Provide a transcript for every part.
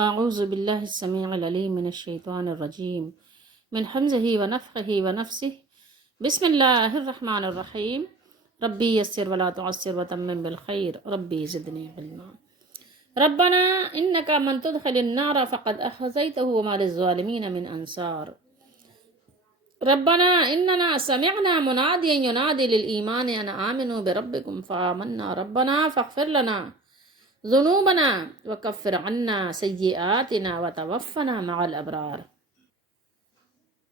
اعوذ باللہ السمیع العلیم من الشیطان الرجیم من حمزہ ونفخہ ونفسہ بسم اللہ الرحمن الرحیم ربی یسر ولا تعسر وتمم بالخیر ربی زدنی علما ربنا انک من تدخل النار فقد اخزیتہ وما للظالمین من انصار ربنا اننا سمعنا منادیا ینادی للایمان ان آمنوا بربکم فآمنا ربنا فاغفر لنا ذنوبنا وکفر عنا سیئاتنا وتوفنا مع الابرار۔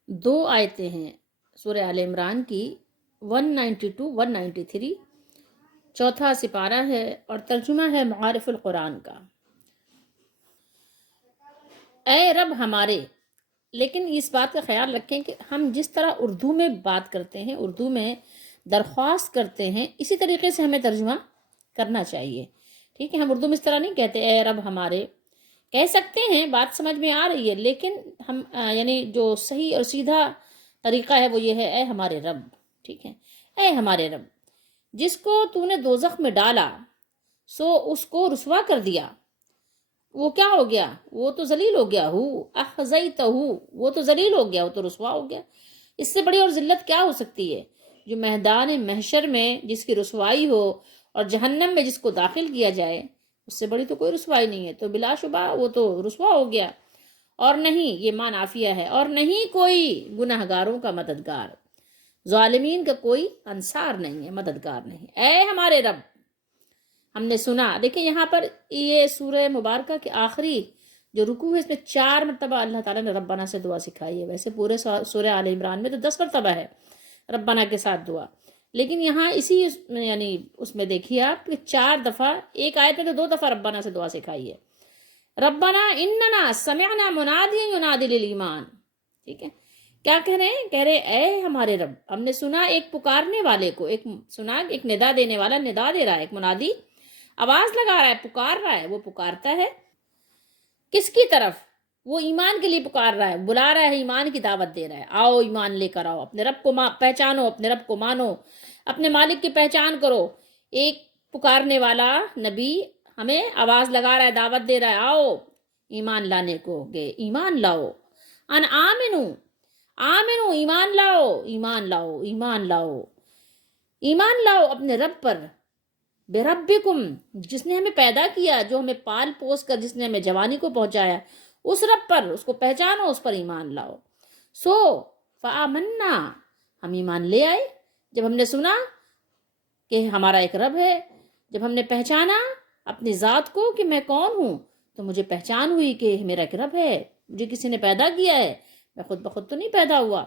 2 آیتیں ہیں سورہ آل عمران کی 192 193، چوتھا سپارہ ہے اور ترجمہ ہے معارف القرآن کا۔ اے رب ہمارے، لیکن اس بات کا خیال رکھیں کہ ہم جس طرح اردو میں بات کرتے ہیں، اردو میں درخواست کرتے ہیں، اسی طریقے سے ہمیں ترجمہ کرنا چاہیے، ٹھیک ہے؟ ہم اردو میں اس طرح نہیں کہتے اے رب ہمارے، کہہ سکتے ہیں، بات سمجھ میں آ رہی ہے، لیکن ہم یعنی جو صحیح اور سیدھا طریقہ ہے وہ یہ ہے اے ہمارے رب، ٹھیک ہے؟ اے ہمارے رب، جس کو تو نے دوزخ میں ڈالا سو اس کو رسوا کر دیا، وہ کیا ہو گیا؟ وہ تو ذلیل ہو گیا، اخزیتہ، وہ تو ذلیل ہو گیا، وہ تو رسوا ہو گیا۔ اس سے بڑی اور ذلت کیا ہو سکتی ہے؟ جو میدان محشر میں جس کی رسوائی ہو اور جہنم میں جس کو داخل کیا جائے، اس سے بڑی تو کوئی رسوائی نہیں ہے، تو بلا شبہ وہ تو رسوا ہو گیا۔ اور نہیں، یہ ماں نافیہ ہے، اور نہیں کوئی گناہگاروں کا مددگار، ظالمین کا کوئی انصار نہیں ہے، مددگار نہیں۔ اے ہمارے رب، ہم نے سنا، دیکھیں یہاں پر یہ سورہ مبارکہ کے آخری جو رکوع ہے اس میں 4 مرتبہ اللہ تعالیٰ نے ربنا سے دعا سکھائی ہے۔ ویسے پورے سورہ آل عمران میں تو 10 مرتبہ ہے ربنا کے ساتھ دعا، لیکن یہاں اسی یعنی اس میں دیکھیے آپ کہ 4 دفعہ، ایک آیت میں تو 2 دفعہ ربنا سے دعا سکھائی ہے۔ ربنا اننا سمعنا منادیا ینادی للایمان، ٹھیک ہے؟ کیا کہہ رہے ہیں؟ کہہ رہے اے ہمارے رب، ہم نے سنا ایک پکارنے والے کو، ایک ندا دینے والا ندا دے رہا ہے، ایک منادی آواز لگا رہا ہے، پکار رہا ہے۔ وہ پکارتا ہے کس کی طرف؟ وہ ایمان کے لیے پکار رہا ہے، بلا رہا ہے، ایمان کی دعوت دے رہا ہے، آؤ ایمان لے کر آؤ، اپنے رب کو پہچانو، اپنے رب کو مانو، اپنے مالک کی پہچان کرو۔ ایک پکارنے والا نبی ہمیں آواز لگا رہا ہے، دعوت دے رہا ہے، آؤ ایمان لانے کو گے، ایمان لاؤ، ان آمنو، آمنو، ایمان لاؤ، ایمان لاؤ، ایمان لاؤ، ایمان لاؤ اپنے رب پر، بے ربکم، جس نے ہمیں پیدا کیا، جو ہمیں پال پوس کر جس نے ہمیں جوانی کو پہنچایا، اس رب پر، اس کو پہچانو، اس پر ایمان لاؤ۔ سو فآمنا، ہم ایمان لے آئے جب ہم نے سنا کہ ہمارا ایک رب ہے، جب ہم نے پہچانا اپنی ذات کو کہ میں کون ہوں، تو مجھے پہچان ہوئی کہ میرا ایک رب ہے، مجھے کسی نے پیدا کیا ہے، میں خود بخود تو نہیں پیدا ہوا،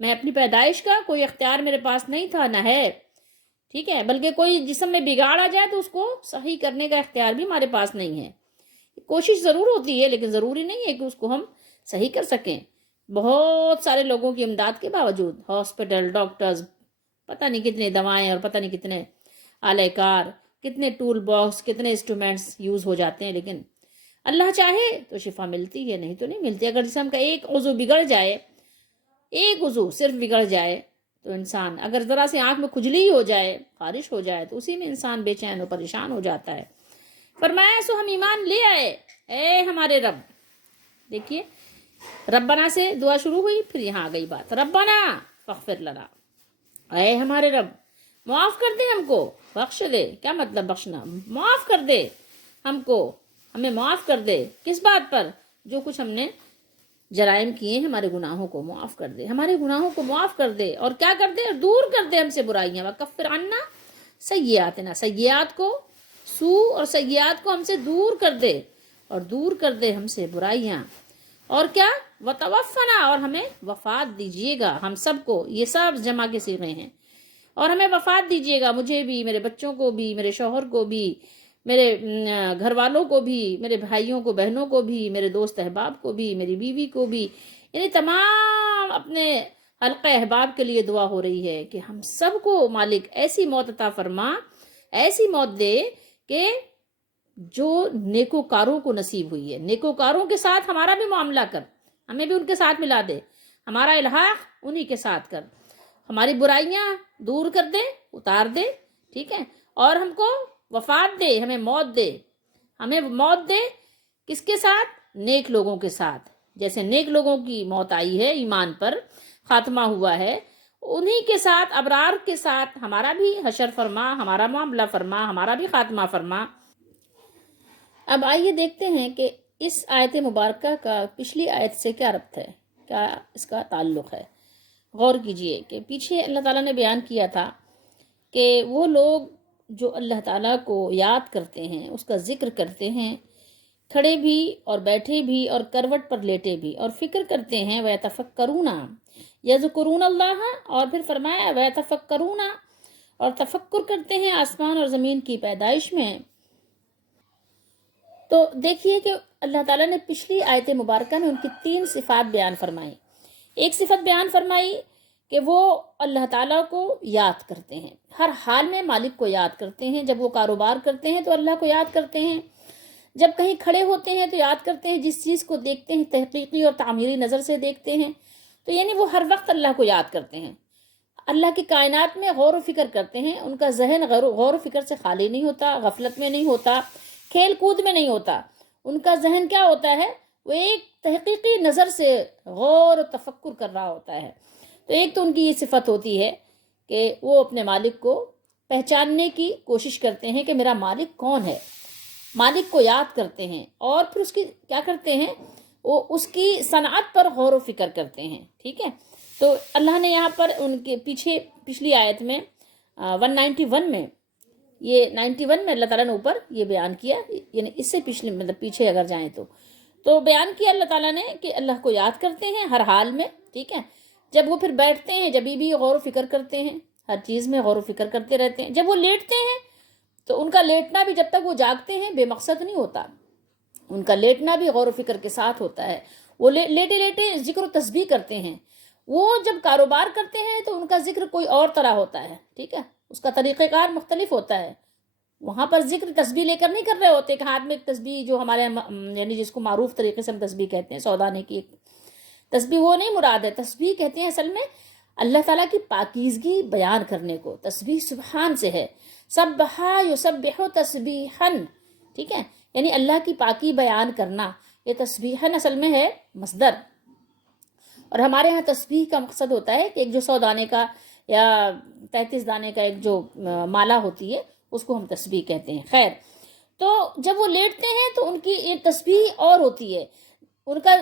میں اپنی پیدائش کا کوئی اختیار میرے پاس نہیں تھا، نہ ہے، ٹھیک ہے؟ بلکہ کوئی جسم میں بگاڑ آ جائے تو اس کو صحیح کرنے کا اختیار بھی ہمارے پاس نہیں ہے۔ کوشش ضرور ہوتی ہے لیکن ضروری نہیں ہے کہ اس کو ہم صحیح کر سکیں۔ بہت سارے لوگوں کی امداد کے باوجود ہاسپٹل، ڈاکٹرز، پتہ نہیں کتنے دوائیں اور پتہ نہیں کتنے آلہ کار، کتنے ٹول باکس، کتنے انسٹرومنٹس یوز ہو جاتے ہیں، لیکن اللہ چاہے تو شفا ملتی ہے، نہیں تو نہیں ملتی۔ اگر جسم کا ایک عضو بگڑ جائے، ایک عضو صرف بگڑ جائے، تو انسان اگر ذرا سی آنکھ میں کھجلی ہو جائے، خارش ہو جائے، تو اسی میں انسان بے چین و پریشان ہو جاتا ہے۔ فرمایا سو ہم ایمان لے آئے، اے ہمارے رب۔ دیکھیے ربنا سے دعا شروع ہوئی، پھر یہاں آ گئی بات، ربنا فاغفر لنا، اے ہمارے رب معاف کر دے ہم کو، بخش دے۔ کیا مطلب بخشنا؟ معاف کر دے ہم کو، ہمیں معاف کر دے۔ کس بات پر؟ جو کچھ ہم نے جرائم کیے ہیں، ہمارے گناہوں کو معاف کر دے، ہمارے گناہوں کو معاف کر دے، اور کیا کر دے؟ دور کر دے ہم سے برائیاں، وکفر عنا سیئاتنا، سیئات کو، سو اور سیئات کو ہم سے دور کر دے، اور دور کر دے ہم سے برائیاں، اور کیا؟ وتوفنا، اور ہمیں وفات دیجیے گا، ہم سب کو، یہ سب جمع کے صیغے ہیں، اور ہمیں وفات دیجیے گا، مجھے بھی، میرے بچوں کو بھی، میرے شوہر کو بھی، میرے گھر والوں کو بھی، میرے بھائیوں کو، بہنوں کو بھی، میرے دوست احباب کو بھی، میری بیوی کو بھی، یعنی تمام اپنے حلقہ احباب کے لیے دعا ہو رہی ہے کہ ہم سب کو مالک ایسی موت عطا فرما، ایسی موت دے کہ جو نیکوکاروں کو نصیب ہوئی ہے، نیکوکاروں کے ساتھ ہمارا بھی معاملہ کر، ہمیں بھی ان کے ساتھ ملا دے، ہمارا الحاق انہی کے ساتھ کر، ہماری برائیاں دور کر دے، اتار دے، ٹھیک ہے؟ اور ہم کو وفات دے، ہمیں موت دے، ہمیں موت دے، کس کے ساتھ؟ نیک لوگوں کے ساتھ، جیسے نیک لوگوں کی موت آئی ہے، ایمان پر خاتمہ ہوا ہے، انہی کے ساتھ، ابرار کے ساتھ ہمارا بھی حشر فرما، ہمارا معاملہ فرما، ہمارا بھی خاتمہ فرما۔ اب آئیے دیکھتے ہیں کہ اس آیت مبارکہ کا پچھلی آیت سے کیا ربط ہے، کیا اس کا تعلق ہے۔ غور کیجئے کہ پیچھے اللہ تعالیٰ نے بیان کیا تھا کہ وہ لوگ جو اللہ تعالیٰ کو یاد کرتے ہیں، اس کا ذکر کرتے ہیں، کھڑے بھی اور بیٹھے بھی اور کروٹ پر لیٹے بھی، اور فکر کرتے ہیں، وَيَتَفَكَّرُونَ يَذْكُرُونَ اللَّهَ، اور پھر فرمایا وَيَتَفَكَّرُونَ، اور تفکر کرتے ہیں آسمان اور زمین کی پیدائش میں۔ تو دیکھیے کہ اللہ تعالیٰ نے پچھلی آیت مبارکہ میں ان کی 3 صفات بیان فرمائی۔ ایک صفت بیان فرمائی کہ وہ اللہ تعالیٰ کو یاد کرتے ہیں، ہر حال میں مالک کو یاد کرتے ہیں، جب وہ کاروبار کرتے ہیں تو اللہ کو یاد کرتے ہیں، جب کہیں کھڑے ہوتے ہیں تو یاد کرتے ہیں، جس چیز کو دیکھتے ہیں تحقیقی اور تعمیری نظر سے دیکھتے ہیں، تو یعنی وہ ہر وقت اللہ کو یاد کرتے ہیں، اللہ کی کائنات میں غور و فکر کرتے ہیں، ان کا ذہن غور و فکر سے خالی نہیں ہوتا، غفلت میں نہیں ہوتا، کھیل کود میں نہیں ہوتا، ان کا ذہن کیا ہوتا ہے، وہ ایک تحقیقی نظر سے غور و تفکر کر رہا ہوتا ہے۔ تو ایک تو ان کی یہ صفت ہوتی ہے کہ وہ اپنے مالک کو پہچاننے کی کوشش کرتے ہیں کہ میرا مالک کون ہے، مالک کو یاد کرتے ہیں، اور پھر اس کی کیا کرتے ہیں، وہ اس کی صنعت پر غور و فکر کرتے ہیں۔ ٹھیک ہے، تو اللہ نے یہاں پر ان کے پیچھے پچھلی آیت میں 191 میں، یہ 91 میں اللہ تعالیٰ نے اوپر یہ بیان کیا، یعنی اس سے پچھلے مطلب پیچھے اگر جائیں تو بیان کیا اللہ تعالیٰ نے کہ اللہ کو یاد کرتے ہیں ہر حال میں۔ ٹھیک ہے، جب وہ پھر بیٹھتے ہیں جب بھی غور و فکر کرتے ہیں، ہر چیز میں غور و فکر کرتے رہتے ہیں، جب وہ لیٹتے ہیں تو ان کا لیٹنا بھی جب تک وہ جاگتے ہیں بے مقصد نہیں ہوتا، ان کا لیٹنا بھی غور و فکر کے ساتھ ہوتا ہے، وہ لیٹے لیٹے ذکر و تسبیح کرتے ہیں، وہ جب کاروبار کرتے ہیں تو ان کا ذکر کوئی اور طرح ہوتا ہے، ٹھیک ہے، اس کا طریقہ کار مختلف ہوتا ہے، وہاں پر ذکر تسبیح لے کر نہیں کر رہے ہوتے کہ ہاتھ میں ایک تسبیح جو ہمارے یعنی جس کو معروف طریقے سے ہم تسبیح کہتے ہیں، سودانے کی ایک تسبیح، وہ نہیں مراد ہے۔ تسبیح کہتے ہیں اصل میں اللہ تعالیٰ کی پاکیزگی بیان کرنے کو، تسبیح سبحان سے ہے، سبحا یسبح تسبیحن، ٹھیک ہے، یعنی اللہ کی پاکی بیان کرنا، یہ تسبیحن اصل میں ہے مصدر، اور ہمارے ہاں تسبیح کا مقصد ہوتا ہے کہ ایک جو 100 دانے کا یا 33 دانے کا ایک جو مالا ہوتی ہے اس کو ہم تسبیح کہتے ہیں۔ خیر، تو جب وہ لیٹتے ہیں تو ان کی یہ تسبیح اور ہوتی ہے، ان کا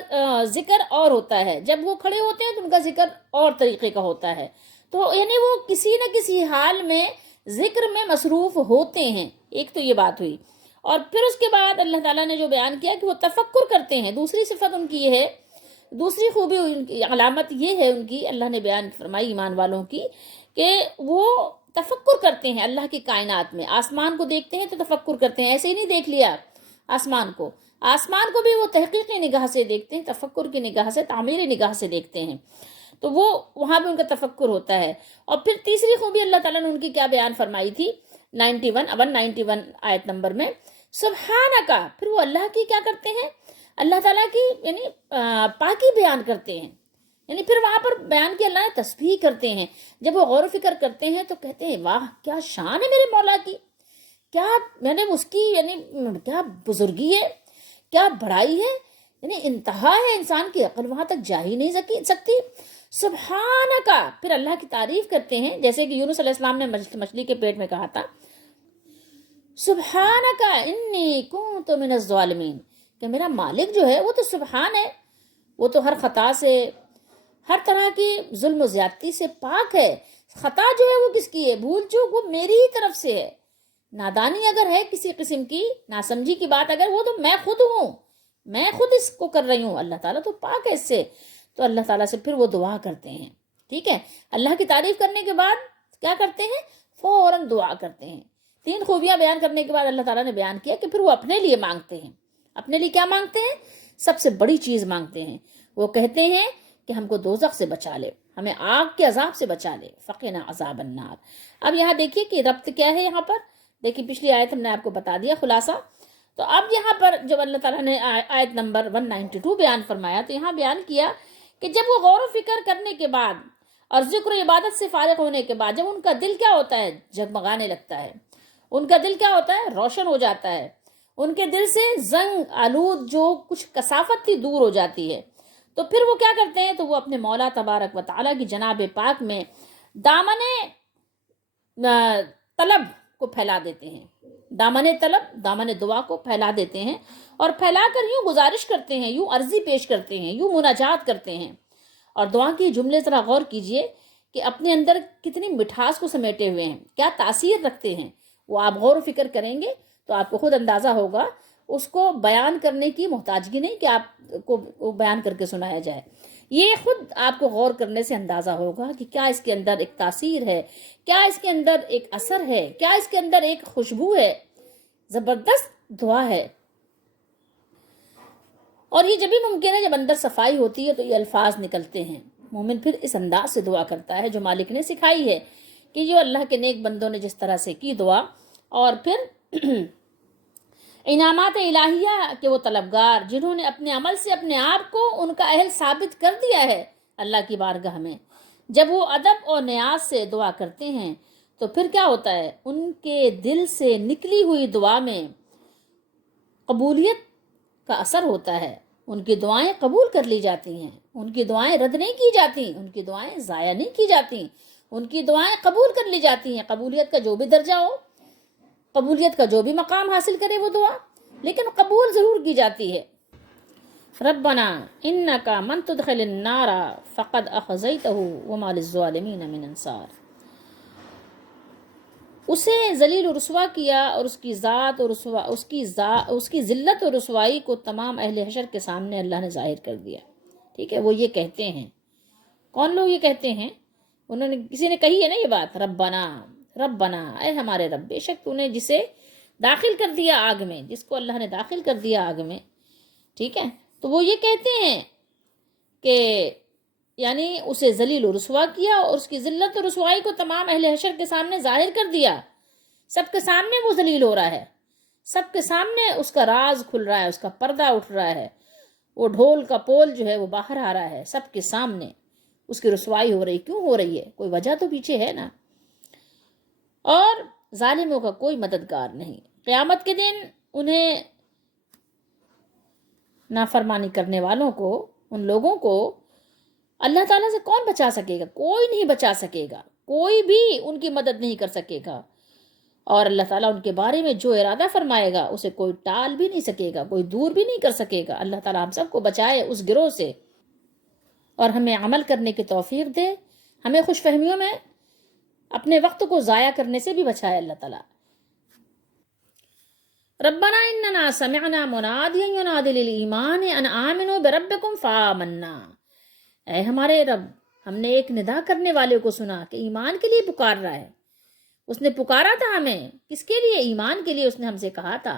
ذکر اور ہوتا ہے، جب وہ کھڑے ہوتے ہیں تو ان کا ذکر اور طریقے کا ہوتا ہے، تو یعنی وہ کسی نہ کسی حال میں ذکر میں مصروف ہوتے ہیں۔ ایک تو یہ بات ہوئی، اور پھر اس کے بعد اللہ تعالیٰ نے جو بیان کیا کہ وہ تفکر کرتے ہیں، دوسری صفت ان کی یہ ہے، دوسری خوبی ان کی علامت یہ ہے ان کی، اللہ نے بیان فرمائی ایمان والوں کی، کہ وہ تفکر کرتے ہیں اللہ کی کائنات میں، آسمان کو دیکھتے ہیں تو تفکر کرتے ہیں، ایسے ہی نہیں دیکھ لیا آسمان کو بھی وہ تحقیقی نگاہ سے دیکھتے ہیں، تفکر کی نگاہ سے، تعمیری نگاہ سے دیکھتے ہیں، تو وہ وہاں بھی ان کا تفکر ہوتا ہے۔ اور پھر تیسری خوبی اللہ تعالیٰ نے ان کی کیا بیان فرمائی تھی 191 آیت نمبر میں، سبحانکا، پھر وہ اللہ کی کیا کرتے ہیں، اللہ تعالیٰ کی یعنی پاکی بیان کرتے ہیں، یعنی پھر وہاں پر بیان کی اللہ نے تسبیح کرتے ہیں، جب وہ غور و فکر کرتے ہیں تو کہتے ہیں واہ کیا شان ہے میرے مولا کی، کیا یعنی اس کی یعنی کیا بزرگی ہے، کیا بڑائی ہے، یعنی انتہا ہے، انسان کی عقل وہاں تک جا ہی نہیں سکتی۔ سبحانکا، پھر اللہ کی تعریف کرتے ہیں، جیسے کہ یونس علیہ السلام نے مچھلی کے پیٹ میں کہا تھا سبحانکا انی کنت من الظالمین، کہ میرا مالک جو ہے وہ تو سبحان ہے، وہ تو ہر خطا سے، ہر طرح کی ظلم و زیادتی سے پاک ہے، خطا جو ہے وہ کس کی ہے، بھول چوک وہ میری ہی طرف سے ہے، نادانی اگر ہے کسی قسم کی، ناسمجھی کی بات اگر، وہ تو میں خود ہوں، میں خود اس کو کر رہی ہوں، اللہ تعالیٰ تو پاک ہے اس سے، تو اللہ تعالیٰ سے پھر وہ دعا کرتے ہیں، ٹھیک ہے، اللہ کی تعریف کرنے کے بعد کیا کرتے ہیں، فوراً دعا کرتے ہیں۔ 3 خوبیاں بیان کرنے کے بعد اللہ تعالیٰ نے بیان کیا کہ پھر وہ اپنے لیے مانگتے ہیں، اپنے لیے کیا مانگتے ہیں، سب سے بڑی چیز مانگتے ہیں، وہ کہتے ہیں کہ ہم کو دوزخ سے بچا لے، ہمیں آگ کے عذاب سے بچا لے، فقنا عذاب النار۔ اب یہاں دیکھیے کہ ربط کیا ہے، یہاں پر دیکھیے پچھلی آیت ہم نے آپ کو بتا دیا خلاصہ، تو اب یہاں پر جب اللہ تعالیٰ نے آیت نمبر 192 بیان فرمایا تو یہاں بیان کیا کہ جب وہ غور و فکر کرنے کے بعد اور ذکر و عبادت سے فارغ ہونے کے بعد جب ان کا دل کیا ہوتا ہے، جگمگانے لگتا ہے، ان کا دل کیا ہوتا ہے، روشن ہو جاتا ہے، ان کے دل سے زنگ آلود جو کچھ کثافت تھی دور ہو جاتی ہے، تو پھر وہ کیا کرتے ہیں؟ تو وہ اپنے مولا تبارک و تعالیٰ کی جناب پاک میں دامن طلب کو پھیلا دیتے ہیں، دامن طلب، دامن دعا کو پھیلا دیتے ہیں، اور پھیلا کر یوں گزارش کرتے ہیں، یوں عرضی پیش کرتے ہیں، یوں مناجات کرتے ہیں۔ اور دعا کی جملے ذرا غور کیجئے کہ اپنے اندر کتنی مٹھاس کو سمیٹے ہوئے ہیں، کیا تاثیر رکھتے ہیں، وہ آپ غور و فکر کریں گے تو آپ کو خود اندازہ ہوگا۔ اس کو بیان کرنے کی محتاجگی نہیں کہ آپ کو بیان کر کے سنایا جائے، یہ خود آپ کو غور کرنے سے اندازہ ہوگا کہ کیا اس کے اندر ایک تاثیر ہے، کیا اس کے اندر ایک اثر ہے، کیا اس کے اندر ایک خوشبو ہے، زبردست دعا ہے۔ اور یہ جبھی ممکن ہے جب اندر صفائی ہوتی ہے تو یہ الفاظ نکلتے ہیں۔ مومن پھر اس انداز سے دعا کرتا ہے جو مالک نے سکھائی ہے، کہ جو اللہ کے نیک بندوں نے جس طرح سے کی دعا، اور پھر انعامات الہیہ کے وہ طلبگار جنہوں نے اپنے عمل سے اپنے آپ کو ان کا اہل ثابت کر دیا ہے اللہ کی بارگاہ میں، جب وہ ادب اور نیاز سے دعا کرتے ہیں تو پھر کیا ہوتا ہے؟ ان کے دل سے نکلی ہوئی دعا میں قبولیت کا اثر ہوتا ہے، ان کی دعائیں قبول کر لی جاتی ہیں، ان کی دعائیں رد نہیں کی جاتی، ان کی دعائیں ضائع نہیں کی جاتی، ان کی دعائیں قبول کر لی جاتی ہیں۔ قبولیت کا جو بھی درجہ ہو، قبولیت کا جو بھی مقام حاصل کرے وہ دعا، لیکن قبول ضرور کی جاتی ہے۔ ربنا انکا من تدخل النار فقد اخزیتہ وما للظالمین من انصار۔ اسے ذلیل و رسوا کیا اور اس کی ذات اور اس کی ذلت اور رسوائی کو تمام اہل حشر کے سامنے اللہ نے ظاہر کر دیا۔ ٹھیک ہے، وہ یہ کہتے ہیں، کون لوگ یہ کہتے ہیں؟ انہوں نے، کسی نے کہی ہے نا یہ بات، ربنا ربنا، اے ہمارے رب، بے شک تو نے جسے داخل کر دیا آگ میں، جس کو اللہ نے داخل کر دیا آگ میں، ٹھیک ہے، تو وہ یہ کہتے ہیں کہ یعنی اسے ذلیل و رسوا کیا اور اس کی ذلت و رسوائی کو تمام اہل حشر کے سامنے ظاہر کر دیا۔ سب کے سامنے وہ ذلیل ہو رہا ہے، سب کے سامنے اس کا راز کھل رہا ہے، اس کا پردہ اٹھ رہا ہے، وہ ڈھول کا پول جو ہے وہ باہر آ رہا ہے، سب کے سامنے اس کی رسوائی ہو رہی۔ کیوں ہو رہی ہے؟ کوئی وجہ تو پیچھے ہے نا۔ اور ظالموں کا کوئی مددگار نہیں۔ قیامت کے دن انہیں، نافرمانی کرنے والوں کو، ان لوگوں کو اللہ تعالیٰ سے کون بچا سکے گا؟ کوئی نہیں بچا سکے گا، کوئی بھی ان کی مدد نہیں کر سکے گا، اور اللہ تعالیٰ ان کے بارے میں جو ارادہ فرمائے گا اسے کوئی ٹال بھی نہیں سکے گا، کوئی دور بھی نہیں کر سکے گا۔ اللہ تعالیٰ ہم سب کو بچائے اس گروہ سے، اور ہمیں عمل کرنے کی توفیق دے، ہمیں خوش فہمیوں میں اپنے وقت کو ضائع کرنے سے بھی بچائے اللہ تعالیٰ۔ ربنا اننا سمعنا منادیا ینادی للایمان ان آمنوا بربکم فآمنا۔ اے ہمارے رب، ہم نے ایک ندا کرنے والے کو سنا کہ ایمان کے لیے پکار رہا ہے، اس نے پکارا تھا ہمیں، کس کے لیے؟ ایمان کے لیے اس نے ہم سے کہا تھا۔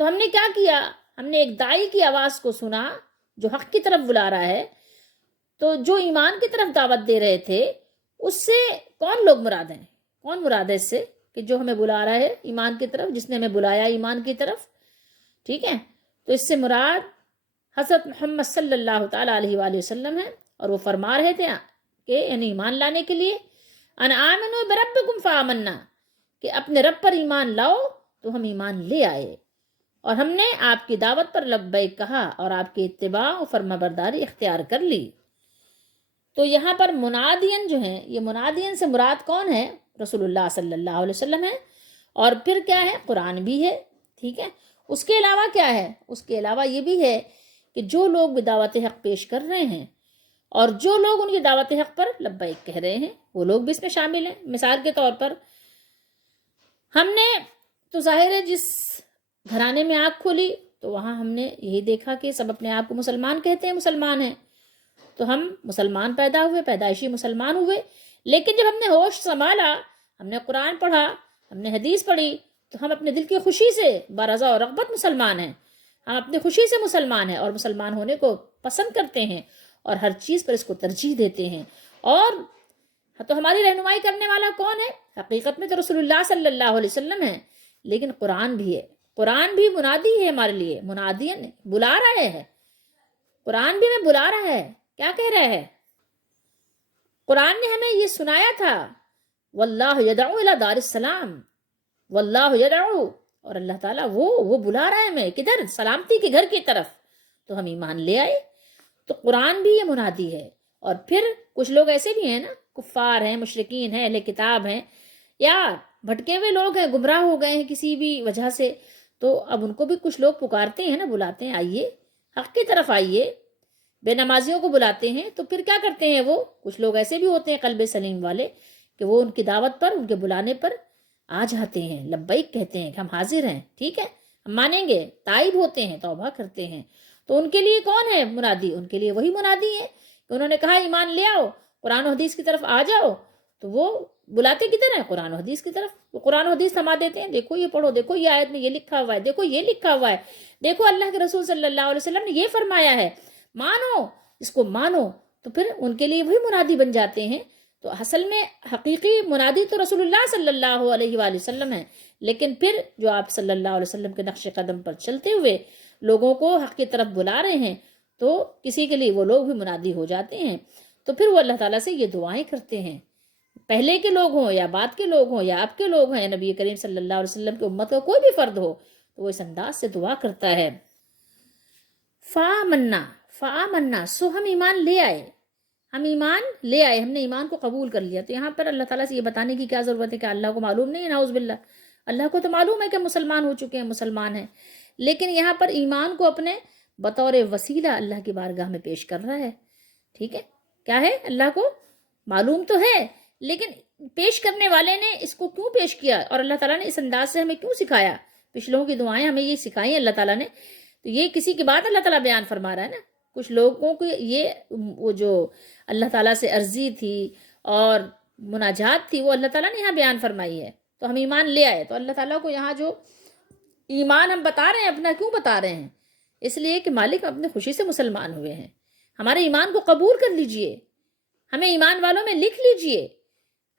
تو ہم نے کیا کیا؟ ہم نے ایک داعی کی آواز کو سنا جو حق کی طرف بلا رہا ہے، تو جو ایمان کی طرف دعوت دے رہے تھے اس سے کون لوگ مراد ہیں؟ کون مراد ہے اس سے کہ جو ہمیں بلا رہا ہے ایمان کی طرف، جس نے ہمیں بلایا ایمان کی طرف؟ ٹھیک ہے، تو اس سے مراد حضرت محمد صلی اللہ تعالیٰ علیہ وآلہ وسلم ہے، اور وہ فرما رہے تھے کہ یعنی ایمان لانے کے لیے ان آمنوا بربکم فآمنا، کہ اپنے رب پر ایمان لاؤ، تو ہم ایمان لے آئے، اور ہم نے آپ کی دعوت پر لبیک کہا اور آپ کی اتباع و فرما برداری اختیار کر لی۔ تو یہاں پر منادین جو ہیں، یہ منادین سے مراد کون ہے؟ رسول اللہ صلی اللہ علیہ وسلم ہے، اور پھر کیا ہے؟ قرآن بھی ہے، ٹھیک ہے۔ اس کے علاوہ کیا ہے؟ اس کے علاوہ یہ بھی ہے کہ جو لوگ بھی دعوت حق پیش کر رہے ہیں اور جو لوگ ان کی دعوت حق پر لبیک کہہ رہے ہیں وہ لوگ بھی اس میں شامل ہیں۔ مثال کے طور پر ہم نے تو ظاہر ہے جس گھرانے میں آنکھ کھولی تو وہاں ہم نے یہی دیکھا کہ سب اپنے آپ کو مسلمان کہتے ہیں، مسلمان ہیں، تو ہم مسلمان پیدا ہوئے، پیدائشی مسلمان ہوئے، لیکن جب ہم نے ہوش سنبھالا، ہم نے قرآن پڑھا، ہم نے حدیث پڑھی، تو ہم اپنے دل کی خوشی سے برضا اور رغبت مسلمان ہیں، ہم اپنی خوشی سے مسلمان ہیں اور مسلمان ہونے کو پسند کرتے ہیں اور ہر چیز پر اس کو ترجیح دیتے ہیں۔ اور تو ہماری رہنمائی کرنے والا کون ہے؟ حقیقت میں تو رسول اللہ صلی اللہ علیہ وسلم ہے، لیکن قرآن بھی ہے، قرآن بھی منادی ہے ہمارے لیے، منادین بلا رہے ہیں، قرآن بھی ہمیں بلا رہا ہے۔ کیا کہہ رہا ہے؟ قرآن نے ہمیں یہ سنایا تھا، واللہ یدعو الی دار السلام، واللہ یدعو، اور اللہ تعالیٰ وہ بلا رہا ہے ہمیں کدھر؟ سلامتی کے گھر کی طرف. تو ہم ایمان لے آئے. تو قرآن بھی یہ منادی ہے. اور پھر کچھ لوگ ایسے بھی ہیں نا، کفار ہیں، مشرکین ہیں، اہل کتاب ہیں، یا بھٹکے ہوئے لوگ ہیں، گمراہ ہو گئے ہیں کسی بھی وجہ سے. تو اب ان کو بھی کچھ لوگ پکارتے ہیں نا، بلاتے ہیں آئیے حق کی طرف آئیے. بے نمازیوں کو بلاتے ہیں تو پھر کیا کرتے ہیں وہ؟ کچھ لوگ ایسے بھی ہوتے ہیں قلب سلیم والے کہ وہ ان کی دعوت پر، ان کے بلانے پر آ جاتے ہیں، لبیک کہتے ہیں کہ ہم حاضر ہیں، ٹھیک ہے ہم مانیں گے، تائب ہوتے ہیں، توبہ کرتے ہیں. تو ان کے لیے کون ہے منادی؟ ان کے لیے وہی منادی ہے کہ انہوں نے کہا ایمان لے آؤ، قرآن و حدیث کی طرف آ جاؤ. تو وہ بلاتے کدھر ہیں؟ قرآن و حدیث کی طرف. وہ قرآن و حدیث تھما دیتے ہیں، دیکھو یہ پڑھو، دیکھو یہ آیت میں یہ لکھا ہوا ہے، دیکھو یہ لکھا ہوا ہے، دیکھو اللہ کے رسول صلی اللہ علیہ وسلم نے یہ فرمایا ہے، مانو اس کو مانو. تو پھر ان کے لیے وہی منادی بن جاتے ہیں. تو اصل میں حقیقی منادی تو رسول اللہ صلی اللہ علیہ وآلہ وسلم ہے، لیکن پھر جو آپ صلی اللہ علیہ وسلم کے نقش قدم پر چلتے ہوئے لوگوں کو حق کی طرف بلا رہے ہیں، تو کسی کے لیے وہ لوگ بھی منادی ہو جاتے ہیں. تو پھر وہ اللہ تعالیٰ سے یہ دعائیں کرتے ہیں، پہلے کے لوگ ہوں یا بعد کے لوگ ہوں یا اب کے لوگ ہیں، نبی کریم صلی اللہ علیہ وسلم کی امت کا کوئی بھی فرد ہو تو وہ اس انداز سے دعا کرتا ہے. فآمنا سو ہم ایمان لے آئے، ہم ایمان لے آئے، ہم نے ایمان کو قبول کر لیا. تو یہاں پر اللہ تعالیٰ سے یہ بتانے کی کیا ضرورت ہے کہ اللہ کو معلوم نہیں ہے؟ نعوذ باللہ، اللہ کو تو معلوم ہے کہ مسلمان ہو چکے ہیں، مسلمان ہیں، لیکن یہاں پر ایمان کو اپنے بطور وسیلہ اللہ کی بارگاہ میں پیش کر رہا ہے. ٹھیک ہے، کیا ہے؟ اللہ کو معلوم تو ہے، لیکن پیش کرنے والے نے اس کو کیوں پیش کیا، اور اللہ تعالیٰ نے اس انداز سے ہمیں کیوں سکھایا؟ پچھلوں کی دعائیں ہمیں یہ سکھائی اللہ تعالیٰ نے. تو یہ کسی کی بات اللہ تعالیٰ بیان فرما رہا ہے نا. کچھ لوگوں کو یہ وہ جو اللہ تعالیٰ سے عرضی تھی اور مناجات تھی وہ اللہ تعالیٰ نے یہاں بیان فرمائی ہے. تو ہم ایمان لے آئے. تو اللہ تعالیٰ کو یہاں جو ایمان ہم بتا رہے ہیں اپنا، کیوں بتا رہے ہیں؟ اس لیے کہ مالک اپنے خوشی سے مسلمان ہوئے ہیں. ہمارے ایمان کو قبول کر لیجئے، ہمیں ایمان والوں میں لکھ لیجئے،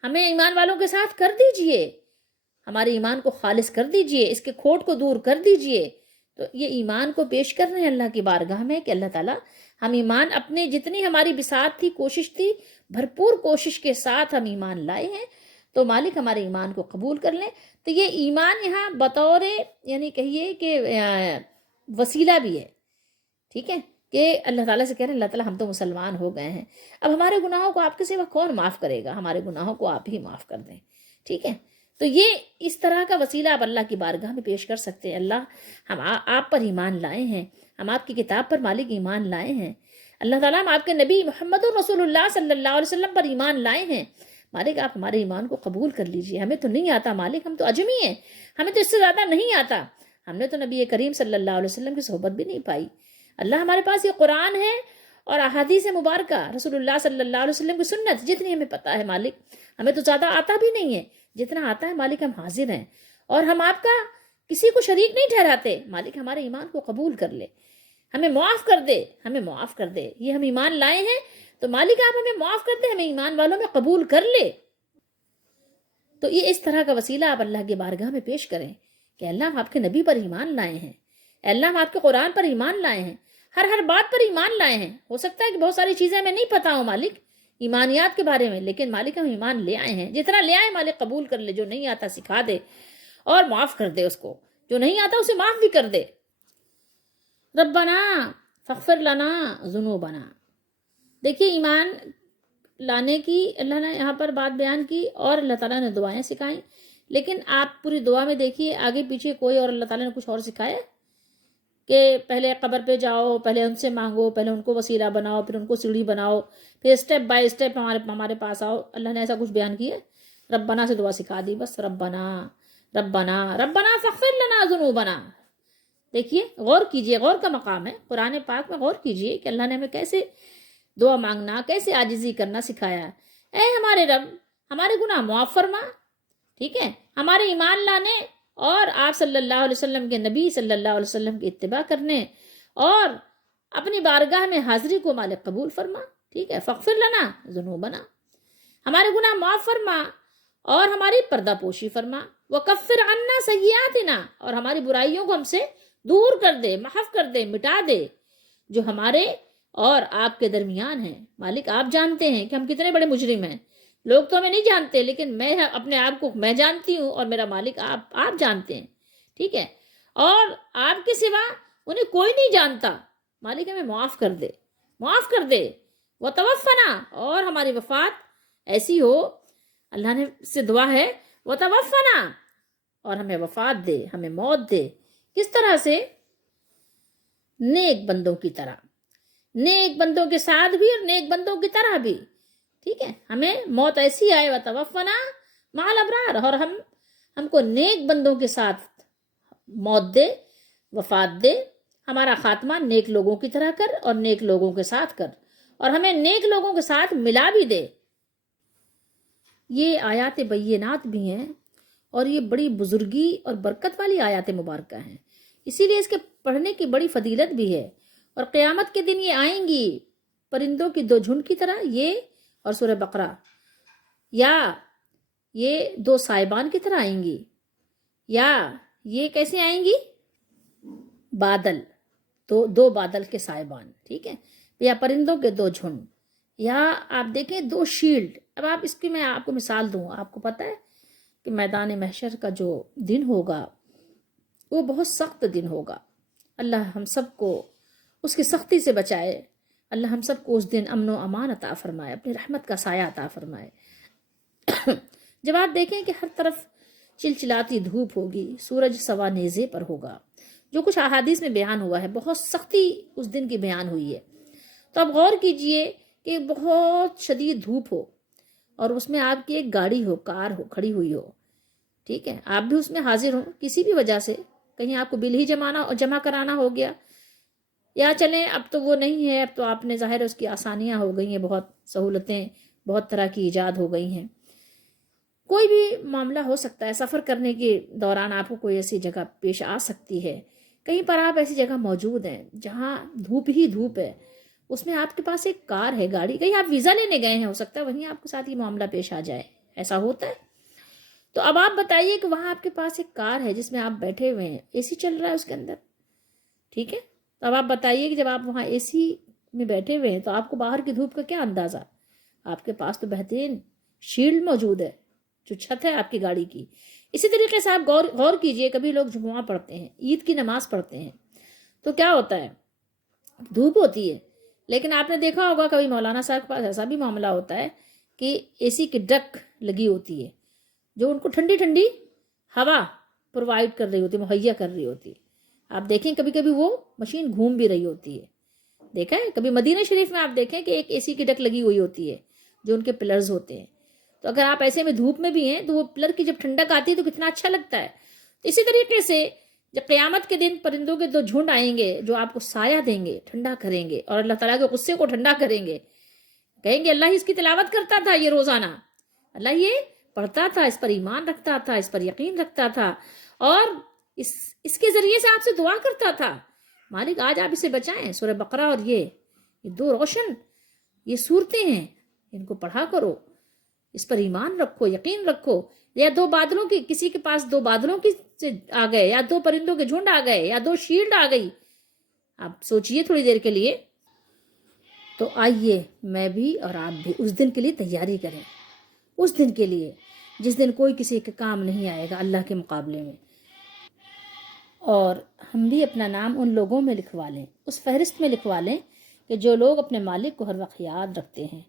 ہمیں ایمان والوں کے ساتھ کر دیجئے، ہمارے ایمان کو خالص کر دیجئے، اس کے کھوٹ کو دور کر دیجئے. تو یہ ایمان کو پیش کر رہے ہیں اللہ کی بارگاہ میں کہ اللہ تعالیٰ ہم ایمان اپنے جتنی ہماری بساط تھی، کوشش تھی، بھرپور کوشش کے ساتھ ہم ایمان لائے ہیں، تو مالک ہمارے ایمان کو قبول کر لیں. تو یہ ایمان یہاں بطور یعنی کہیے کہ وسیلہ بھی ہے. ٹھیک ہے کہ اللہ تعالیٰ سے کہہ رہے ہیں اللہ تعالیٰ ہم تو مسلمان ہو گئے ہیں، اب ہمارے گناہوں کو آپ کے سوا کون معاف کرے گا، ہمارے گناہوں کو آپ ہی معاف کر دیں. ٹھیک ہے، تو یہ اس طرح کا وسیلہ آپ اللہ کی بارگاہ میں پیش کر سکتے ہیں. اللہ ہم آپ پر ایمان لائے ہیں، ہم آپ کی کتاب پر مالک ایمان لائے ہیں. اللہ تعالیٰ ہم آپ کے نبی محمد رسول اللہ صلی اللہ علیہ وسلم پر ایمان لائے ہیں. مالک آپ ہمارے ایمان کو قبول کر لیجئے. ہمیں تو نہیں آتا مالک، ہم تو اجمی ہیں، ہمیں تو اس سے زیادہ نہیں آتا، ہم نے تو نبی کریم صلی اللہ علیہ وسلم کی صحبت بھی نہیں پائی. اللہ ہمارے پاس یہ قرآن ہے اور احادیث مبارکہ، رسول اللہ صلی اللہ علیہ وسلم کی سنت، جتنی ہمیں پتہ ہے مالک، ہمیں تو زیادہ آتا بھی نہیں ہے، جتنا آتا ہے مالک ہم حاضر ہیں، اور ہم آپ کا کسی کو شریک نہیں ٹھہراتے. مالک ہمارے ایمان کو قبول کر لے، ہمیں معاف کر دے، ہمیں معاف کر دے. یہ ہم ایمان لائے ہیں تو مالک آپ ہمیں معاف کر دے، ہمیں ایمان والوں میں قبول کر لے. تو یہ اس طرح کا وسیلہ آپ اللہ کی بارگاہ میں پیش کریں کہ اللہ ہم آپ کے نبی پر ایمان لائے ہیں، اللہ ہم آپ کے قرآن پر ایمان لائے ہیں، ہر بات پر ایمان لائے ہیں. ہو سکتا ہے کہ بہت ساری چیزیں ہمیں نہیں پتہ ہوں مالک ایمانیات کے بارے میں، لیکن مالک ہم ایمان لے آئے ہیں. جتنا لے آئے مالک قبول کر لے، جو نہیں آتا سکھا دے اور معاف کر دے، اس کو جو نہیں آتا اسے معاف بھی کر دے. ربنا فاغفر لنا ذنوبنا. دیکھیے ایمان لانے کی اللہ نے یہاں پر بات بیان کی اور اللہ تعالیٰ نے دعائیں سکھائیں، لیکن آپ پوری دعا میں دیکھیے آگے پیچھے کوئی اور اللہ تعالیٰ نے کچھ اور سکھایا کہ پہلے قبر پہ جاؤ، پہلے ان سے مانگو، پہلے ان کو وسیلہ بناؤ، پھر ان کو سیڑھی بناؤ، پھر اسٹیپ بائی اسٹیپ ہمارے پاس آؤ. اللہ نے ایسا کچھ بیان کیا؟ ربنا سے دعا سکھا دی بس. ربنا ربنا ربنا فاغفر لنا ذنوبنا. دیکھیے غور کیجئے، غور کا مقام ہے قرآن پاک میں. غور کیجئے کہ اللہ نے ہمیں کیسے دعا مانگنا، کیسے عاجزی کرنا سکھایا. اے ہمارے رب ہمارے گناہ معاف فرما. ٹھیک ہے، ہمارے ایمان لانے اور آپ صلی اللہ علیہ وسلم کے نبی صلی اللہ علیہ وسلم کی اتباع کرنے اور اپنی بارگاہ میں حاضری کو مالک قبول فرما. ٹھیک ہے، فاغفر لنا ذنوبنا، ہمارے گناہ معاف فرما اور ہماری پردہ پوشی فرما. وکفر عنا سیئاتنا، اور ہماری برائیوں کو ہم سے دور کر دے، محو کر دے، مٹا دے، جو ہمارے اور آپ کے درمیان ہیں. مالک آپ جانتے ہیں کہ ہم کتنے بڑے مجرم ہیں. لوگ تو ہمیں نہیں جانتے، لیکن میں اپنے آپ کو میں جانتی ہوں اور میرا مالک آپ جانتے ہیں. ٹھیک ہے، اور آپ کے سوا انہیں کوئی نہیں جانتا، مالک ہمیں معاف کر دے، معاف کر دے، وتوفنا، اور ہماری وفات ایسی ہو، اللہ نے سے دعا ہے وتوفنا، اور ہمیں وفات دے، ہمیں موت دے، کس طرح سے؟ نیک بندوں کی طرح، نیک بندوں کے ساتھ بھی اور نیک بندوں کی طرح بھی، ٹھیک ہے، ہمیں موت ایسی آئے وتوفنا مع الابرار، اور ہم کو نیک بندوں کے ساتھ موت دے، وفات دے، ہمارا خاتمہ نیک لوگوں کی طرح کر اور نیک لوگوں کے ساتھ کر، اور ہمیں نیک لوگوں کے ساتھ ملا بھی دے۔ یہ آیات بینات بھی ہیں، اور یہ بڑی بزرگی اور برکت والی آیات مبارکہ ہیں، اسی لیے اس کے پڑھنے کی بڑی فضیلت بھی ہے، اور قیامت کے دن یہ آئیں گی پرندوں کی دو جھنڈ کی طرح، یہ اور سورہ بقرہ، یا یہ دو سائبان کی طرح آئیں گی، یا یہ کیسے آئیں گی؟ بادل، دو بادل کے سائبان، ٹھیک ہے، یا پرندوں کے دو جھنڈ، یا آپ دیکھیں دو شیلڈ۔ اب آپ اس کی میں آپ کو مثال دوں، آپ کو پتہ ہے کہ میدان محشر کا جو دن ہوگا وہ بہت سخت دن ہوگا، اللہ ہم سب کو اس کی سختی سے بچائے، اللہ ہم سب کو اس دن امن و امان عطا فرمائے، اپنی رحمت کا سایہ عطا فرمائے۔ جب آپ دیکھیں کہ ہر طرف چلچلاتی دھوپ ہوگی، سورج سوا نیزے پر ہوگا، جو کچھ احادیث میں بیان ہوا ہے، بہت سختی اس دن کی بیان ہوئی ہے، تو اب غور کیجئے کہ بہت شدید دھوپ ہو اور اس میں آپ کی ایک گاڑی ہو، کار ہو، کھڑی ہوئی ہو، ٹھیک ہے، آپ بھی اس میں حاضر ہوں کسی بھی وجہ سے، کہیں آپ کو بل ہی جمع کرانا ہو گیا، یا چلیں اب تو وہ نہیں ہے، اب تو آپ نے ظاہر اس کی آسانیاں ہو گئی ہیں، بہت سہولتیں بہت طرح کی ایجاد ہو گئی ہیں، کوئی بھی معاملہ ہو سکتا ہے، سفر کرنے کے دوران آپ کو کوئی ایسی جگہ پیش آ سکتی ہے، کہیں پر آپ ایسی جگہ موجود ہیں جہاں دھوپ ہی دھوپ ہے، اس میں آپ کے پاس ایک کار ہے، گاڑی، کہیں آپ ویزا لینے گئے ہیں، ہو سکتا ہے وہیں آپ کے ساتھ یہ معاملہ پیش آ جائے، ایسا ہوتا ہے۔ تو اب آپ بتائیے کہ وہاں آپ کے پاس ایک کار ہے جس میں آپ بیٹھے ہوئے ہیں، اے سی چل رہا ہے اس کے اندر، ٹھیک ہے، تو اب آپ بتائیے کہ جب آپ وہاں اے سی میں بیٹھے ہوئے ہیں تو آپ کو باہر کی دھوپ کا کیا اندازہ؟ آپ کے پاس تو بہترین شیلڈ موجود ہے جو چھت ہے آپ کی گاڑی کی۔ اسی طریقے سے آپ غور کیجئے، کبھی لوگ جمعہ پڑھتے ہیں، عید کی نماز پڑھتے ہیں، تو کیا ہوتا ہے؟ دھوپ ہوتی ہے، لیکن آپ نے دیکھا ہوگا کبھی مولانا صاحب کے پاس ایسا بھی معاملہ ہوتا ہے کہ اے سی کی ڈک لگی ہوتی ہے جو ان کو ٹھنڈی ٹھنڈی ہوا پرووائڈ کر رہی ہوتی ہے، مہیا کر رہی ہوتی ہے۔ آپ دیکھیں کبھی کبھی وہ مشین گھوم بھی رہی ہوتی ہے، دیکھا ہے کبھی مدینہ شریف میں آپ دیکھیں کہ ایک اے سی کی ڈک لگی ہوئی ہوتی ہے جو ان کے پلرز ہوتے ہیں، تو اگر آپ ایسے میں دھوپ میں بھی ہیں تو وہ پلر کی جب ٹھنڈک آتی ہے تو کتنا اچھا لگتا ہے۔ تو اسی طریقے سے جب قیامت کے دن پرندوں کے دو جھنڈ آئیں گے جو آپ کو سایہ دیں گے، ٹھنڈا کریں گے، اور اللہ تعالیٰ کے غصے کو ٹھنڈا کریں گے، کہیں گے اللہ ہی اس کی تلاوت کرتا تھا یہ روزانہ، اللہ یہ پڑھتا تھا، اس پر ایمان رکھتا تھا، اس پر یقین رکھتا تھا، اور اس کے ذریعے سے آپ سے دعا کرتا تھا، مالک آج آپ اسے بچائیں۔ سورہ بقرہ اور یہ دو روشن یہ صورتیں ہیں، ان کو پڑھا کرو، اس پر ایمان رکھو، یقین رکھو۔ یا دو بادلوں کی، کسی کے پاس دو بادلوں کی سے آ گئے، یا دو پرندوں کے جھنڈ آ گئے، یا دو شیلڈ آ گئی، آپ سوچئے تھوڑی دیر کے لیے۔ تو آئیے میں بھی اور آپ بھی اس دن کے لیے تیاری کریں، اس دن کے لیے جس دن کوئی کسی کے کام نہیں آئے گا اللہ کے مقابلے میں، اور ہم بھی اپنا نام ان لوگوں میں لکھوا لیں، اس فہرست میں لکھوا لیں کہ جو لوگ اپنے مالک کو ہر وقت یاد رکھتے ہیں،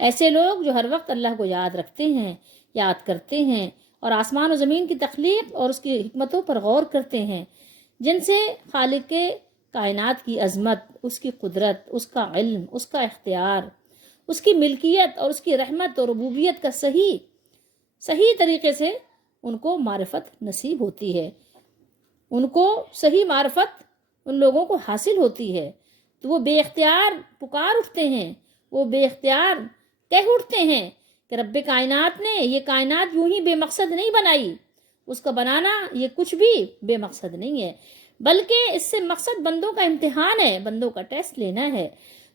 ایسے لوگ جو ہر وقت اللہ کو یاد رکھتے ہیں، یاد کرتے ہیں، اور آسمان و زمین کی تخلیق اور اس کی حکمتوں پر غور کرتے ہیں، جن سے خالق کائنات کی عظمت، اس کی قدرت، اس کا علم، اس کا اختیار، اس کی ملکیت اور اس کی رحمت اور ربوبیت کا صحیح طریقے سے ان کو معرفت نصیب ہوتی ہے، ان کو صحیح معرفت ان لوگوں کو حاصل ہوتی ہے، تو وہ بے اختیار پکار اٹھتے ہیں، وہ بے اختیار کہہ اٹھتے ہیں کہ رب کائنات نے یہ کائنات یوں ہی بے مقصد نہیں بنائی، اس کا بنانا یہ کچھ بھی بے مقصد نہیں ہے، بلکہ اس سے مقصد بندوں کا امتحان ہے، بندوں کا ٹیسٹ لینا ہے،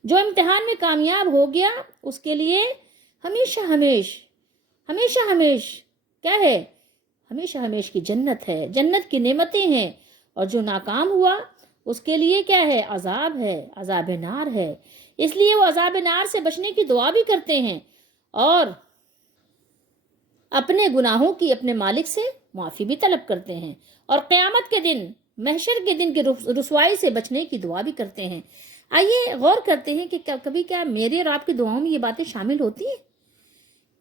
جو امتحان میں کامیاب ہو گیا اس کے لیے ہمیشہ ہمیش کیا ہے؟ ہمیشہ ہمیش کی جنت ہے، جنت کی نعمتیں ہیں، اور جو ناکام ہوا اس کے لیے کیا ہے؟ عذاب ہے، عذاب نار ہے، اس لیے وہ عذاب نار سے بچنے کی دعا بھی کرتے ہیں، اور اپنے گناہوں کی اپنے مالک سے معافی بھی طلب کرتے ہیں، اور قیامت کے دن، محشر کے دن کی رسوائی سے بچنے کی دعا بھی کرتے ہیں۔ آئیے غور کرتے ہیں کہ کبھی کیا میرے اور آپ کی دعاؤں میں یہ باتیں شامل ہوتی ہیں؟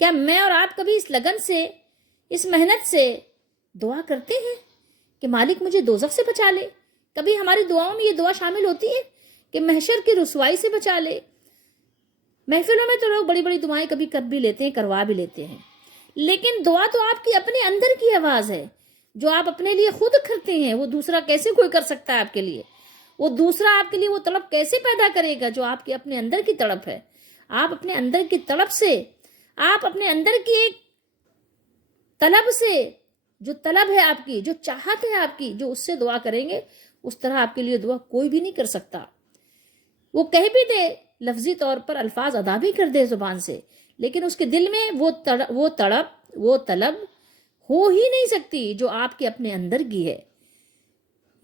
کیا میں اور آپ کبھی اس لگن سے، اس محنت سے دعا کرتے ہیں کہ مالک مجھے دوزخ سے بچا لے؟ کبھی ہماری دعاؤں میں یہ دعا شامل ہوتی ہے کہ محشر کی رسوائی سے بچا لے؟ محفلوں میں تو لوگ بڑی بڑی دعائیں کبھی کر بھی لیتے ہیں، کروا بھی لیتے ہیں، لیکن دعا تو آپ کی اپنے اندر کی آواز ہے، جو آپ اپنے لیے خود کرتے ہیں۔ وہ دوسرا کیسے کوئی کر سکتا ہے آپ کے لیے؟ وہ دوسرا آپ کے لیے وہ طلب کیسے پیدا کرے گا جو آپ کے اپنے اندر کی طلب ہے؟ آپ اپنے اندر کی طلب سے، آپ اپنے اندر کی ایک طلب سے، جو طلب ہے آپ کی، جو چاہت ہے آپ کی، جو اس سے دعا کریں گے، اس طرح آپ کے لیے دعا کوئی بھی نہیں کر سکتا۔ وہ کہہ بھی دے، لفظی طور پر الفاظ ادا بھی کر دے زبان سے، لیکن اس کے دل میں وہ طلب ہو ہی نہیں سکتی جو آپ کے اپنے اندر کی ہے۔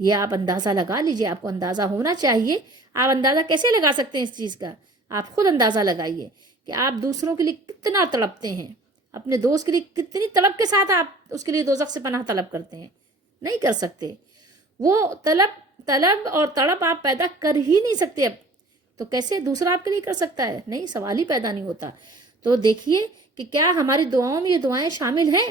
یہ آپ اندازہ لگا لیجئے، آپ کو اندازہ ہونا چاہیے۔ آپ اندازہ کیسے لگا سکتے ہیں اس چیز کا؟ آپ خود اندازہ لگائیے کہ آپ دوسروں کے لیے کتنا تڑپتے ہیں، اپنے دوست کے لیے کتنی طلب کے ساتھ آپ اس کے لیے دوزخ سے پناہ طلب کرتے ہیں۔ نہیں کر سکتے۔ وہ طلب اور تڑپ آپ پیدا کر ہی نہیں سکتے، اب تو کیسے دوسرا آپ کے لیے کر سکتا ہے؟ نہیں، سوال ہی پیدا نہیں ہوتا۔ تو دیکھیے کہ کیا ہماری دعاؤں میں یہ دعائیں شامل ہیں؟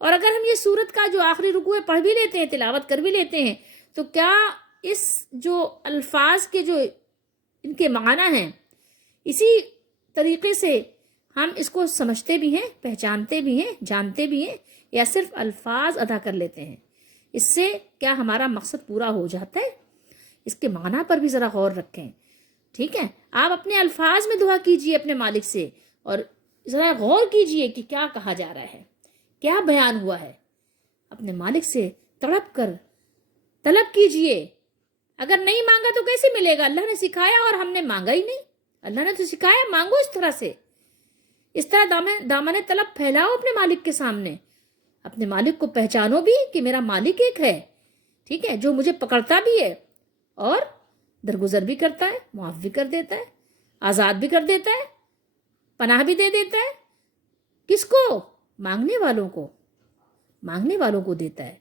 اور اگر ہم یہ سورت کا جو آخری رکوع ہے پڑھ بھی لیتے ہیں، تلاوت کر بھی لیتے ہیں، تو کیا اس جو الفاظ کے جو ان کے معنی ہیں، اسی طریقے سے ہم اس کو سمجھتے بھی ہیں، پہچانتے بھی ہیں، جانتے بھی ہیں، یا صرف الفاظ ادا کر لیتے ہیں؟ اس سے کیا ہمارا مقصد پورا ہو جاتا ہے؟ اس کے معنی پر بھی ذرا غور رکھیں، ٹھیک ہے؟ آپ اپنے الفاظ میں دعا کیجئے اپنے مالک سے، اور ذرا غور کیجئے کہ کیا کہا جا رہا ہے، کیا بیان ہوا ہے۔ اپنے مالک سے تڑپ کر طلب کیجئے۔ اگر نہیں مانگا تو کیسے ملے گا؟ اللہ نے سکھایا اور ہم نے مانگا ہی نہیں۔ اللہ نے تو سکھایا مانگو اس طرح سے، اس طرح دامن طلب پھیلاؤ اپنے مالک کے سامنے۔ اپنے مالک کو پہچانو بھی کہ میرا مالک ایک ہے، ٹھیک ہے، جو مجھے پکڑتا بھی ہے اور درگزر بھی کرتا ہے، معاف بھی کر دیتا ہے، آزاد بھی کر دیتا ہے، پناہ بھی دے دیتا ہے۔ کس کو؟ مانگنے والوں کو دیتا ہے۔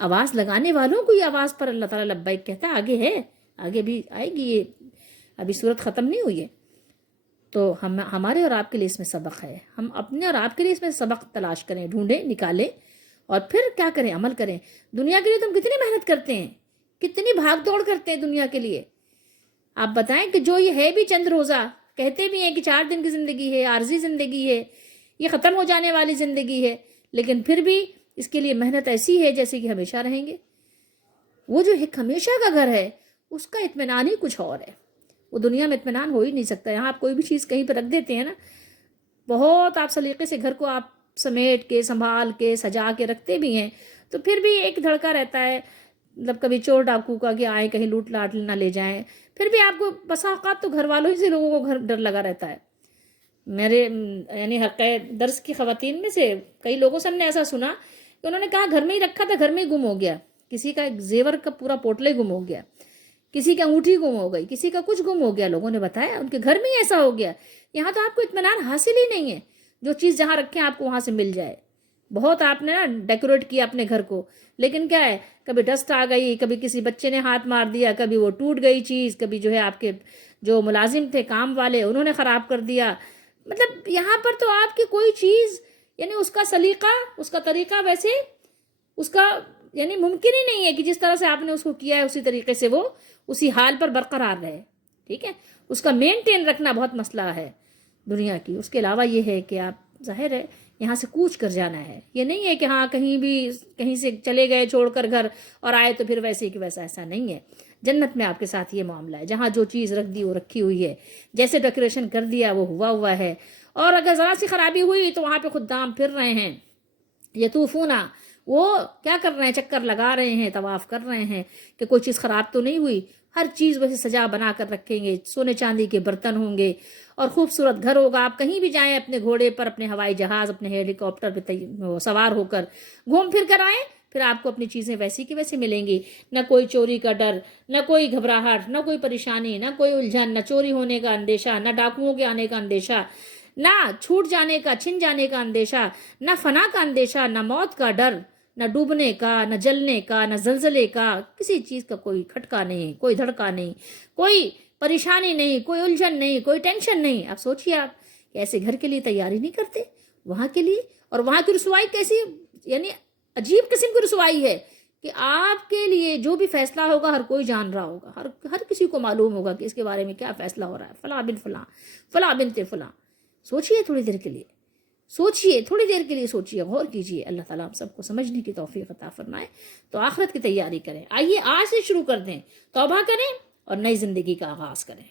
آواز لگانے والوں کو یہ آواز پر اللہ تعالیٰ لبیک کہتا ہے۔ آگے ہے، آگے بھی آئے گی، یہ ابھی صورت ختم نہیں ہوئی ہے۔ تو ہمارے اور آپ کے لیے اس میں سبق ہے۔ ہم اپنے اور آپ کے لیے اس میں سبق تلاش کریں، ڈھونڈیں، نکالیں، اور پھر کیا کریں؟ عمل کریں۔ دنیا کے لیے تم کتنی محنت کرتے ہیں، کتنی بھاگ دوڑ کرتے ہیں دنیا کے لیے۔ آپ بتائیں کہ جو یہ ہے بھی چند روزہ، کہتے بھی ہیں کہ 4 دن کی زندگی ہے، عارضی زندگی ہے، یہ ختم ہو جانے والی زندگی ہے، لیکن پھر بھی اس کے لیے محنت ایسی ہے جیسے کہ ہمیشہ رہیں گے۔ وہ جو ایک ہمیشہ کا گھر ہے، اس کا اطمینان ہی کچھ اور ہے۔ وہ دنیا میں اطمینان ہو ہی نہیں سکتا۔ یہاں آپ کوئی بھی چیز کہیں پہ رکھ دیتے ہیں نا، بہت آپ سلیقے سے گھر کو آپ سمیٹ کے، سنبھال کے، سجا کے رکھتے بھی ہیں، تو پھر بھی ایک دھڑکا رہتا ہے، مطلب کبھی چور ڈاکو کا کہ آئیں کہیں لوٹ لاٹ نہ لے جائیں۔ پھر بھی آپ کو بسا اوقات تو گھر والوں ہی سے لوگوں کو ڈر لگا رہتا ہے۔ میرے یعنی حلقۂ درس کی خواتین میں سے کئی لوگوں سے ہم نے ایسا سنا کہ انہوں نے کہا گھر میں ہی رکھا تھا، گھر میں ہی گم ہو گیا، کسی کا ایک زیور کا پورا پوٹلے گم ہو گیا، کسی کا انگوٹھی گم ہو گئی، کسی کا کچھ گم ہو گیا، لوگوں نے بتایا ان کے گھر میں ہی ایسا ہو گیا۔ یہاں تو آپ کو اطمینان حاصل ہی نہیں ہے، جو چیز جہاں رکھیں آپ کو وہاں سے مل جائے۔ بہت آپ نے نا ڈیکوریٹ کیا اپنے گھر کو، لیکن کیا ہے، کبھی ڈسٹ آ گئی، کبھی کسی بچے نے ہاتھ مار دیا، کبھی وہ ٹوٹ گئی چیز، کبھی جو ہے آپ کے جو ملازم تھے کام والے انہوں نے خراب کر دیا۔ مطلب یہاں پر تو آپ کی کوئی چیز، یعنی اس کا سلیقہ، اس کا طریقہ ویسے اس کا یعنی ممکن ہی نہیں ہے کہ جس طرح سے آپ نے اس کو کیا ہے اسی طریقے سے وہ اسی حال پر برقرار رہے، ٹھیک ہے۔ اس کا مینٹین رکھنا بہت مسئلہ ہے دنیا کی۔ اس کے علاوہ یہ ہے کہ آپ ظاہر ہے یہاں سے کوچ کر جانا ہے، یہ نہیں ہے کہ ہاں کہیں سے چلے گئے چھوڑ کر گھر اور آئے تو پھر ویسے کہ ویسا، ایسا نہیں ہے۔ جنت میں آپ کے ساتھ یہ معاملہ ہے، جہاں جو چیز رکھ دی وہ رکھی ہوئی ہے، جیسے ڈیکوریشن کر دیا وہ ہوا ہے، اور اگر ذرا سی خرابی ہوئی تو وہاں پہ خدام پھر رہے ہیں، یطوفونا، وہ کیا کر رہے ہیں، چکر لگا رہے ہیں، طواف کر رہے ہیں کہ کوئی چیز خراب تو نہیں ہوئی۔ ہر چیز ویسے سجا بنا کر رکھیں گے، سونے چاندی کے برتن ہوں گے اور خوبصورت گھر ہوگا۔ آپ کہیں بھی جائیں اپنے گھوڑے پر، اپنے ہوائی جہاز، اپنے ہیلی کاپٹر پہ سوار ہو کر گھوم پھر کر آئیں، پھر آپ کو اپنی چیزیں ویسی کی ویسی ملیں گی۔ نہ کوئی چوری کا ڈر، نہ کوئی گھبراہٹ، نہ کوئی پریشانی، نہ کوئی الجھن، نہ چوری ہونے کا اندیشہ، نہ ڈاکوؤں کے آنے کا اندیشہ، نہ چھوٹ جانے کا، چھن جانے کا اندیشہ، نہ فنا کا اندیشہ، نہ موت کا ڈر، نہ ڈوبنے کا، نہ جلنے کا، نہ زلزلے کا، کسی چیز کا کوئی کھٹکا نہیں، کوئی دھڑکا نہیں، کوئی پریشانی نہیں، کوئی الجھن نہیں، کوئی ٹینشن نہیں۔ اب سوچئے آپ کہ ایسے گھر کے لیے تیاری نہیں کرتے وہاں کے لیے، اور وہاں کی رسوائی کیسی، یعنی عجیب قسم کی رسوائی ہے کہ آپ کے لیے جو بھی فیصلہ ہوگا ہر کوئی جان رہا ہوگا، ہر کسی کو معلوم ہوگا کہ اس کے بارے میں کیا فیصلہ ہو رہا ہے، فلاں بن فلاں، فلاں بنت فلاں۔ سوچئے تھوڑی دیر کے لیے، سوچئے تھوڑی دیر کے لیے، سوچئے، غور کیجئے۔ اللہ تعالیٰ ہم سب کو سمجھنے کی توفیق عطا فرمائے۔ تو آخرت کی تیاری کریں، آئیے آج سے شروع کر دیں، توبہ کریں اور نئی زندگی کا آغاز کریں۔